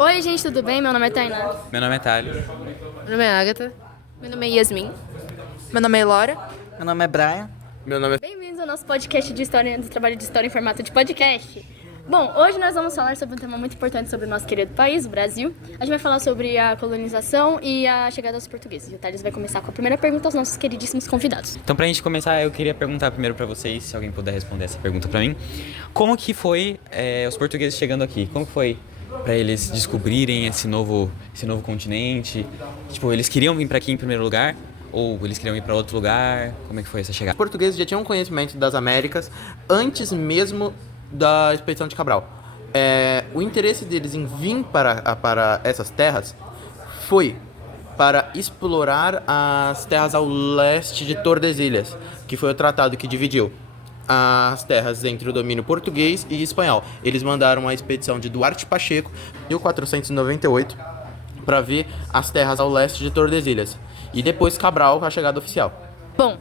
Oi, gente, tudo bem? Meu nome é Tainá. Meu nome é Thales. Meu nome é Agatha. Meu nome é Yasmin. Meu nome é Laura. Meu nome é Brian. Meu nome é... Bem-vindos ao nosso podcast de história, do trabalho de história em formato de podcast. Bom, hoje nós vamos falar sobre um tema muito importante sobre o nosso querido país, o Brasil. A gente vai falar sobre a colonização e a chegada dos portugueses. E o Thales vai começar com a primeira pergunta aos nossos queridíssimos convidados. Então, pra gente começar, eu queria perguntar primeiro pra vocês, se alguém puder responder essa pergunta pra mim. Como que foi os portugueses chegando aqui? Como que foi pra eles descobrirem esse novo continente? Tipo, eles queriam vir pra aqui em primeiro lugar? Ou eles queriam ir para outro lugar? Como é que foi essa chegada? Os portugueses já tinham conhecimento das Américas antes mesmo da expedição de Cabral. O interesse deles em vir para essas terras foi para explorar as terras ao leste de Tordesilhas, que foi o tratado que dividiu as terras entre o domínio português e espanhol. Eles mandaram a expedição de Duarte Pacheco, em 1498, para ver as terras ao leste de Tordesilhas. E depois Cabral, a chegada oficial. Bom,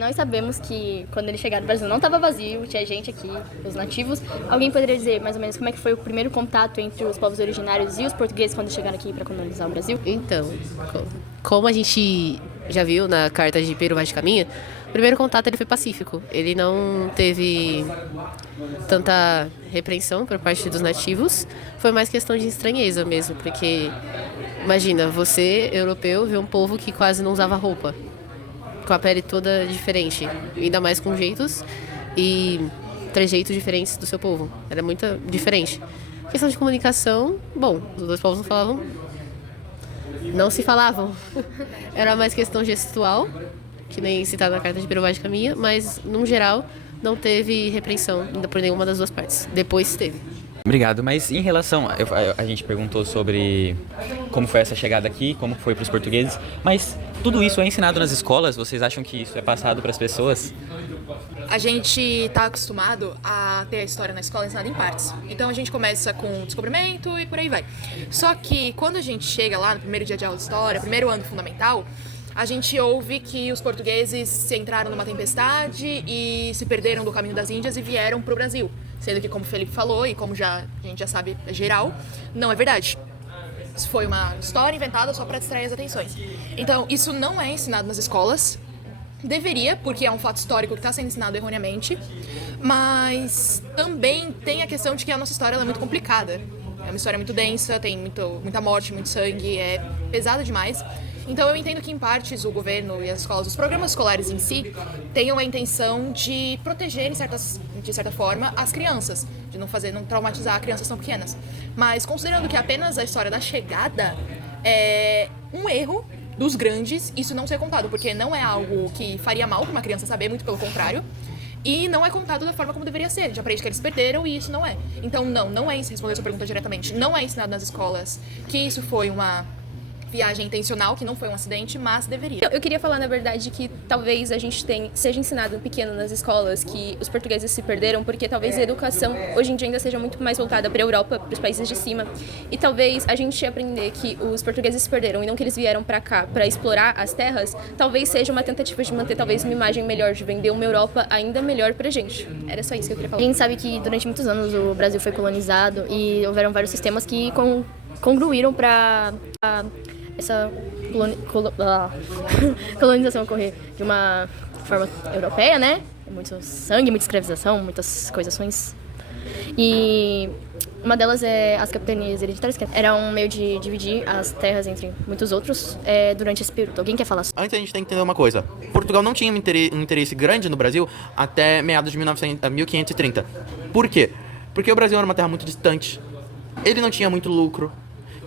nós sabemos que quando eles chegaram no Brasil não estava vazio, tinha gente aqui, os nativos. Alguém poderia dizer mais ou menos como é que foi o primeiro contato entre os povos originários e os portugueses quando chegaram aqui para colonizar o Brasil? Então, como a gente já viu na carta de Pero Vaz de Caminha, o primeiro contato ele foi pacífico. Ele não teve tanta repreensão por parte dos nativos. Foi mais questão de estranheza mesmo, porque imagina, você, europeu, vê um povo que quase não usava roupa, com a pele toda diferente, ainda mais com jeitos e trejeitos diferentes do seu povo. Era muito diferente. Questão de comunicação, bom, os dois povos não se falavam. Era mais questão gestual, que nem citado na carta de Pero Vaz de Caminha, mas, no geral, não teve repreensão ainda por nenhuma das duas partes. Depois teve. Obrigado, mas em relação... a gente perguntou sobre como foi essa chegada aqui, como foi para os portugueses, mas tudo isso é ensinado nas escolas? Vocês acham que isso é passado para as pessoas? A gente está acostumado a ter a história na escola ensinada em partes. Então a gente começa com o descobrimento e por aí vai. Só que quando a gente chega lá no primeiro dia de aula de história, primeiro ano fundamental, a gente ouve que os portugueses se entraram numa tempestade e se perderam do caminho das Índias e vieram para o Brasil. Sendo que, como o Felipe falou e como a gente já sabe, é geral, não é verdade. Isso foi uma história inventada só para distrair as atenções. Então, isso não é ensinado nas escolas. Deveria, porque é um fato histórico que está sendo ensinado erroneamente. Mas também tem a questão de que a nossa história ela é muito complicada. É uma história muito densa, tem muita morte, muito sangue, é pesada demais. Então eu entendo que em partes o governo e as escolas, os programas escolares em si, tenham a intenção de proteger, de certa forma, as crianças, de não traumatizar crianças tão pequenas. Mas considerando que apenas a história da chegada é um erro dos grandes, isso não ser contado, porque não é algo que faria mal para uma criança saber, muito pelo contrário. E não é contado da forma como deveria ser. Já aprende que eles perderam e isso não é. Então não é isso, responder a sua pergunta diretamente. Não é ensinado nas escolas que isso foi uma viagem intencional, que não foi um acidente, mas deveria. Eu queria falar, na verdade, que talvez a gente seja ensinado pequeno nas escolas que os portugueses se perderam, porque talvez a educação hoje em dia ainda seja muito mais voltada para a Europa, para os países de cima. E talvez a gente aprender que os portugueses se perderam e não que eles vieram para cá para explorar as terras, talvez seja uma tentativa de manter talvez uma imagem melhor, de vender uma Europa ainda melhor pra gente. Era só isso que eu queria falar. A gente sabe que durante muitos anos o Brasil foi colonizado e houveram vários sistemas que congruíram para essa colonização ocorrer de uma forma europeia, né? Muito sangue, muita escravização, muitas coisações. E uma delas é as capitanias hereditárias, que era um meio de dividir as terras entre muitos outros durante esse período. Alguém quer falar? Antes a gente tem que entender uma coisa. Portugal não tinha um interesse grande no Brasil até meados de 1530. Por quê? Porque o Brasil era uma terra muito distante. Ele não tinha muito lucro.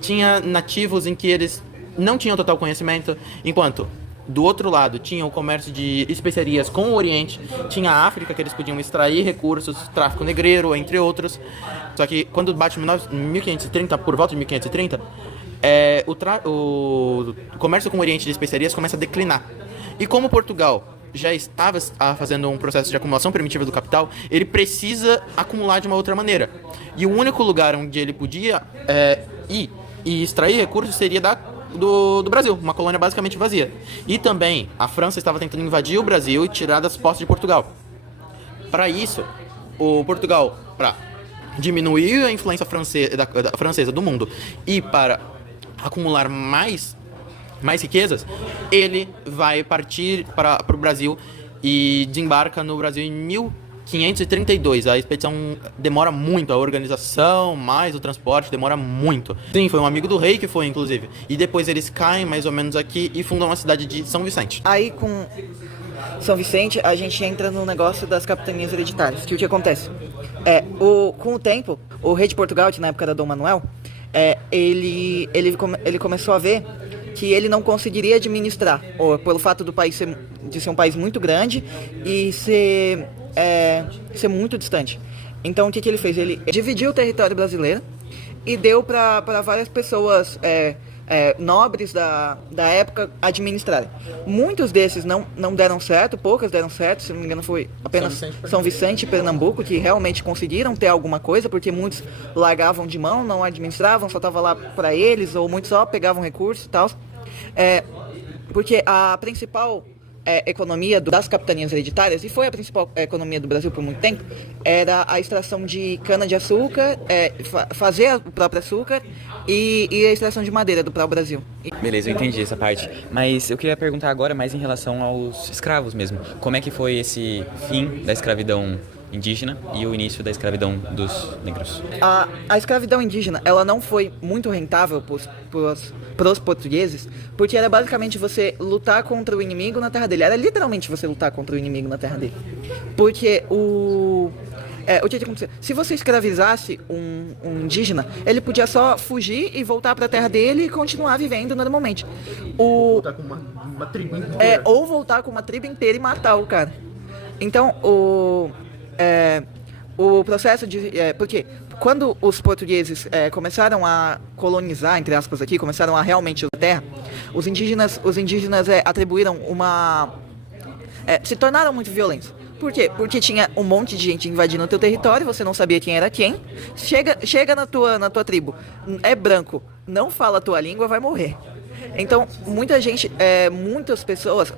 Tinha nativos em que eles não tinham total conhecimento, enquanto do outro lado tinha o comércio de especiarias com o Oriente, tinha a África que eles podiam extrair recursos, tráfico negreiro, entre outros. Só que quando bate 1530, por volta de 1530, o comércio com o Oriente de especiarias começa a declinar. E como Portugal já estava fazendo um processo de acumulação primitiva do capital, ele precisa acumular de uma outra maneira. E o único lugar onde ele podia ir e extrair recursos seria do Brasil, uma colônia basicamente vazia. E também a França estava tentando invadir o Brasil e tirar das posses de Portugal. Para isso, o Portugal, para diminuir a influência francesa do mundo e para acumular mais riquezas, ele vai partir para o Brasil e desembarca no Brasil em 1532. A expedição demora muito, a organização, mais o transporte, demora muito. Sim, foi um amigo do rei que foi, inclusive. E depois eles caem mais ou menos aqui e fundam a cidade de São Vicente. Aí com São Vicente a gente entra no negócio das capitanias hereditárias, que o que acontece? Com o tempo, o rei de Portugal, que na época era Dom Manuel, ele começou a ver que ele não conseguiria administrar, pelo fato do país de ser um país muito grande e ser muito distante. Então o que ele fez? Ele dividiu o território brasileiro e deu para várias pessoas nobres da época administrarem. Muitos desses não deram certo, poucas deram certo, se não me engano foi apenas São Vicente e Pernambuco que realmente conseguiram ter alguma coisa, porque muitos largavam de mão, não administravam, só estava lá para eles, ou muitos só pegavam recursos e tal. Porque a principal economia das capitanias hereditárias, e foi a principal economia do Brasil por muito tempo, era a extração de cana-de-açúcar, fazer o próprio açúcar e a extração de madeira do próprio Brasil. Beleza, eu entendi essa parte. Mas eu queria perguntar agora mais em relação aos escravos mesmo. Como é que foi esse fim da escravidão indígena e o início da escravidão dos negros? A escravidão indígena, ela não foi muito rentável para os portugueses, porque era basicamente você lutar contra o inimigo na terra dele. Era literalmente você lutar contra o inimigo na terra dele. Porque o que acontecia? Se você escravizasse um indígena, ele podia só fugir e voltar para a terra dele e continuar vivendo normalmente. Voltar com uma tribo inteira. Ou voltar com uma tribo inteira e matar o cara. Então, o processo de... porque quando os portugueses começaram a colonizar, entre aspas aqui, começaram a realmente usar a terra, os indígenas atribuíram se tornaram muito violentos. Por quê? Porque tinha um monte de gente invadindo o teu território, você não sabia quem era quem. Chega na tua tribo, é branco, não fala a tua língua, vai morrer. Então, muitas pessoas,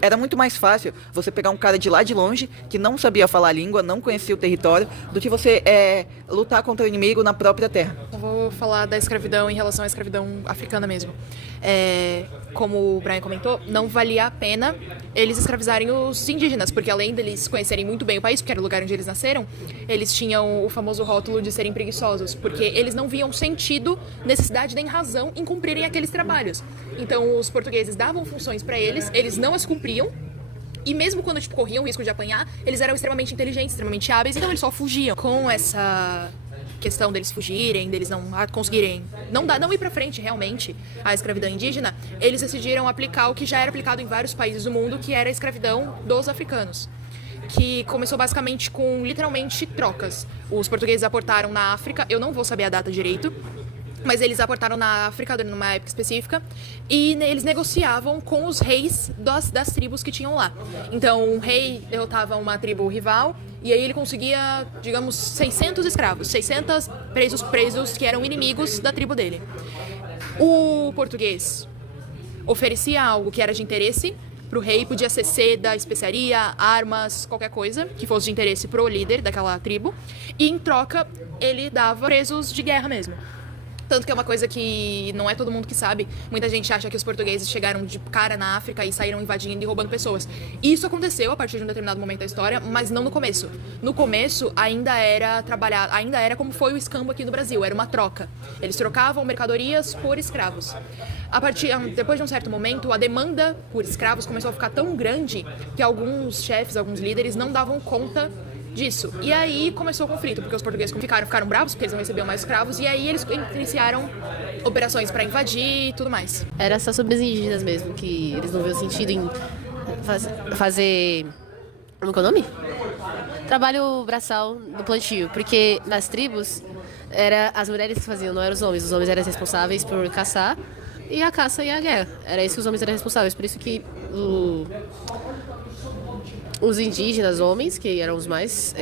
era muito mais fácil você pegar um cara de lá de longe, que não sabia falar a língua, não conhecia o território, do que você lutar contra o inimigo na própria terra. Eu vou falar da escravidão em relação à escravidão africana mesmo. Como o Brian comentou, não valia a pena eles escravizarem os indígenas, porque além deles conhecerem muito bem o país, porque era o lugar onde eles nasceram, eles tinham o famoso rótulo de serem preguiçosos, porque eles não viam sentido, necessidade nem razão em cumprirem aqueles trabalhos. Então os portugueses davam funções para eles não as cumpriam, e mesmo quando corriam o risco de apanhar, eles eram extremamente inteligentes, extremamente hábeis, então eles só fugiam. Com essa questão deles fugirem, deles não conseguirem não ir pra frente realmente a escravidão indígena, eles decidiram aplicar o que já era aplicado em vários países do mundo, que era a escravidão dos africanos, que começou basicamente com literalmente trocas. Os portugueses aportaram na África, eu não vou saber a data direito, mas eles aportaram na África numa época específica e eles negociavam com os reis das tribos que tinham lá. Então, um rei derrotava uma tribo rival e aí ele conseguia, digamos, 600 escravos, 600 presos que eram inimigos da tribo dele. O português oferecia algo que era de interesse pro rei, podia ser seda, especiaria, armas, qualquer coisa que fosse de interesse pro líder daquela tribo, e em troca ele dava presos de guerra mesmo. Tanto que é uma coisa que não é todo mundo que sabe. Muita gente acha que os portugueses chegaram de cara na África e saíram invadindo e roubando pessoas. Isso aconteceu a partir de um determinado momento da história, mas não no começo. No começo ainda era como foi o escambo aqui no Brasil, era uma troca. Eles trocavam mercadorias por escravos. Depois de um certo momento, a demanda por escravos começou a ficar tão grande que alguns chefes, alguns líderes não davam conta disso. E aí começou o conflito, porque os portugueses ficaram bravos porque eles não recebiam mais escravos, e aí eles iniciaram operações para invadir e tudo mais. Era só sobre os indígenas mesmo, que eles não viam sentido em fazer... Como é o nome? Trabalho braçal no plantio, porque nas tribos era as mulheres que faziam, não eram os homens eram responsáveis por caçar, e a caça e a guerra. Era isso que os homens eram responsáveis, por isso que os indígenas, homens, que eram os mais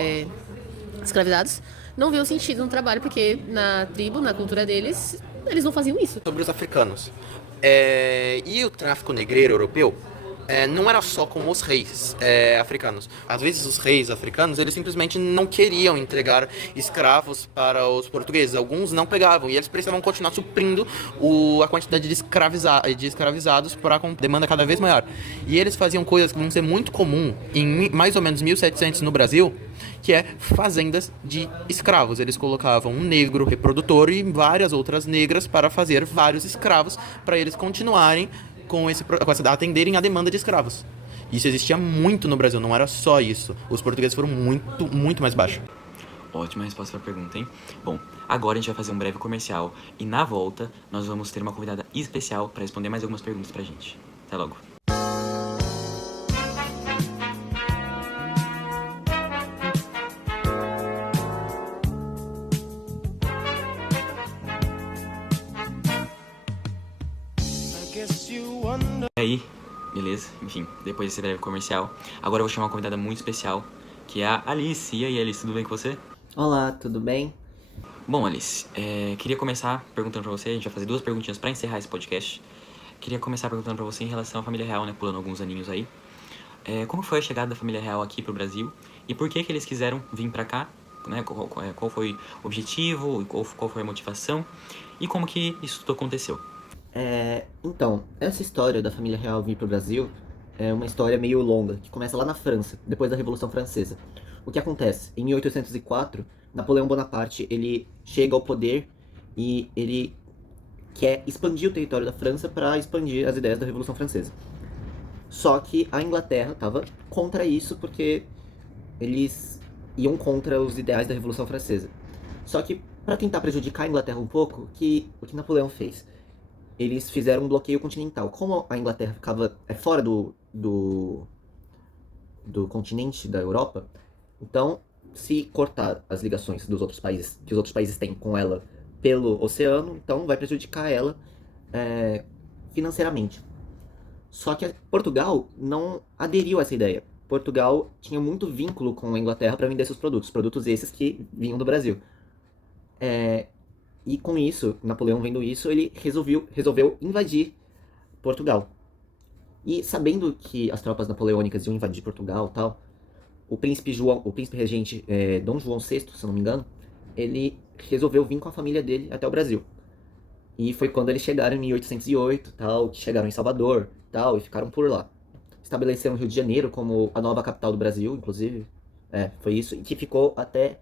escravizados, não viam sentido no trabalho, porque na tribo, na cultura deles, eles não faziam isso. Sobre os africanos. E o tráfico negreiro europeu não era só com os reis africanos. Às vezes os reis africanos, eles simplesmente não queriam entregar escravos para os portugueses. Alguns não pegavam e eles precisavam continuar suprindo a quantidade de escravizados para a demanda cada vez maior. E eles faziam coisas que vão ser muito comum em mais ou menos 1700 no Brasil, que é fazendas de escravos. Eles colocavam um negro reprodutor e várias outras negras para fazer vários escravos, para eles continuarem atenderem a demanda de escravos. Isso existia muito no Brasil, não era só isso. Os portugueses foram muito, muito mais baixos. Ótima resposta para a pergunta, hein? Bom, agora a gente vai fazer um breve comercial e na volta nós vamos ter uma convidada especial para responder mais algumas perguntas pra gente. Até logo. E aí, beleza? Enfim, depois desse breve comercial, agora eu vou chamar uma convidada muito especial, que é a Alice. E aí, Alice, tudo bem com você? Olá, tudo bem? Bom, Alice, queria começar perguntando pra você, a gente vai fazer 2 perguntinhas pra encerrar esse podcast. Queria começar perguntando pra você em relação à família real, né, pulando alguns aninhos aí. Como foi a chegada da família real aqui pro Brasil e por que eles quiseram vir pra cá, né? Qual foi o objetivo, qual foi a motivação e como que isso tudo aconteceu? Então, essa história da família real vir pro Brasil é uma história meio longa, que começa lá na França, depois da Revolução Francesa. O que acontece? Em 1804, Napoleão Bonaparte, ele chega ao poder e ele quer expandir o território da França para expandir as ideias da Revolução Francesa. Só que a Inglaterra estava contra isso porque eles iam contra os ideais da Revolução Francesa. Só que, para tentar prejudicar a Inglaterra um pouco, o que Napoleão fez? Eles fizeram um bloqueio continental. Como a Inglaterra ficava fora do continente da Europa, então, se cortar as ligações dos outros países, que os outros países têm com ela pelo oceano, então vai prejudicar ela financeiramente. Só que Portugal não aderiu a essa ideia. Portugal tinha muito vínculo com a Inglaterra para vender seus produtos esses que vinham do Brasil. E com isso, Napoleão vendo isso, ele resolveu invadir Portugal. E sabendo que as tropas napoleônicas iam invadir Portugal e tal, o príncipe regente Dom João VI, se eu não me engano, ele resolveu vir com a família dele até o Brasil. E foi quando eles chegaram em 1808, tal, que chegaram em Salvador, tal, e ficaram por lá. Estabeleceram o Rio de Janeiro como a nova capital do Brasil, inclusive. Foi isso, e que ficou até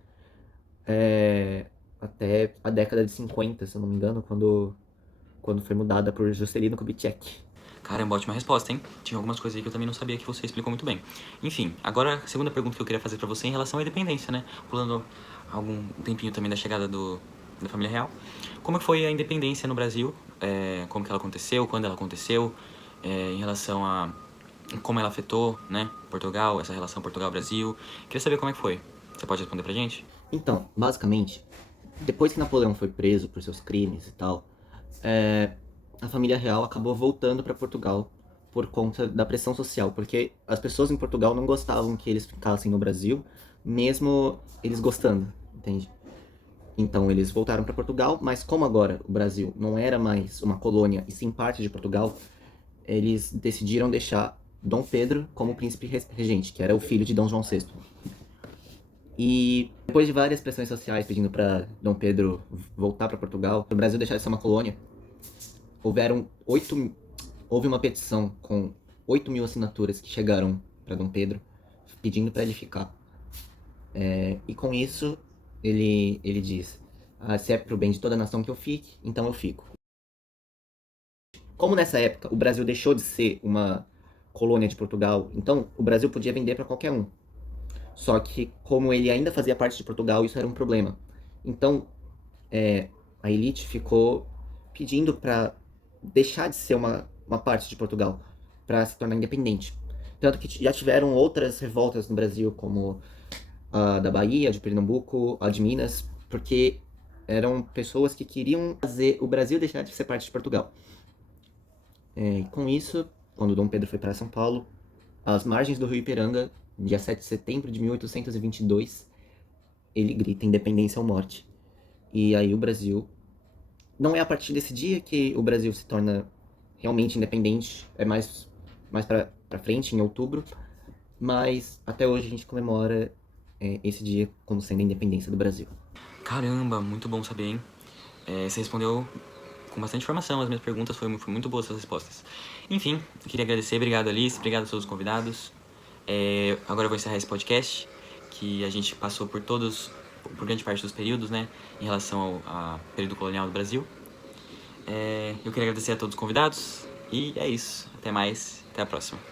a década de 50, se eu não me engano, quando foi mudada por Juscelino Kubitschek. Caramba, ótima resposta, hein? Tinha algumas coisas aí que eu também não sabia que você explicou muito bem. Enfim, agora a segunda pergunta que eu queria fazer pra você é em relação à independência, né? Pulando algum tempinho também da chegada da família real. Como que foi a independência no Brasil? Como que ela aconteceu? Quando ela aconteceu? Em relação a como ela afetou, né? Portugal, essa relação Portugal-Brasil. Queria saber como é que foi. Você pode responder pra gente? Então, basicamente, depois que Napoleão foi preso por seus crimes e tal, a família real acabou voltando para Portugal por conta da pressão social, porque as pessoas em Portugal não gostavam que eles ficassem no Brasil, mesmo eles gostando, entende? Então eles voltaram para Portugal, mas como agora o Brasil não era mais uma colônia e sim parte de Portugal, eles decidiram deixar Dom Pedro como príncipe regente, que era o filho de Dom João VI. E depois de várias pressões sociais pedindo para Dom Pedro voltar para Portugal, para o Brasil deixar de ser uma colônia, houve uma petição com 8.000 assinaturas que chegaram para Dom Pedro pedindo para ele ficar. E com isso ele diz: se é pro bem de toda a nação que eu fique, então eu fico. Como nessa época o Brasil deixou de ser uma colônia de Portugal, então o Brasil podia vender para qualquer um. Só que como ele ainda fazia parte de Portugal, isso era um problema. Então a elite ficou pedindo para deixar de ser uma parte de Portugal, para se tornar independente. Tanto que já tiveram outras revoltas no Brasil, como a da Bahia, de Pernambuco, a de Minas, porque eram pessoas que queriam fazer o Brasil deixar de ser parte de Portugal. E com isso, quando Dom Pedro foi para São Paulo, às margens do rio Ipiranga, dia 7 de setembro de 1822, ele grita independência ou morte. E aí o Brasil... Não é a partir desse dia que o Brasil se torna realmente independente, é mais para pra frente, em outubro, mas até hoje a gente comemora esse dia como sendo a independência do Brasil. Caramba, muito bom saber, hein? Você respondeu com bastante informação as minhas perguntas, foi muito boas as suas respostas. Enfim, eu queria agradecer, obrigado Alice, obrigado a todos os convidados. Agora eu vou encerrar esse podcast, que a gente passou por grande parte dos períodos, né, em relação ao período colonial do Brasil. Eu queria agradecer a todos os convidados, e é isso. Até mais, até a próxima.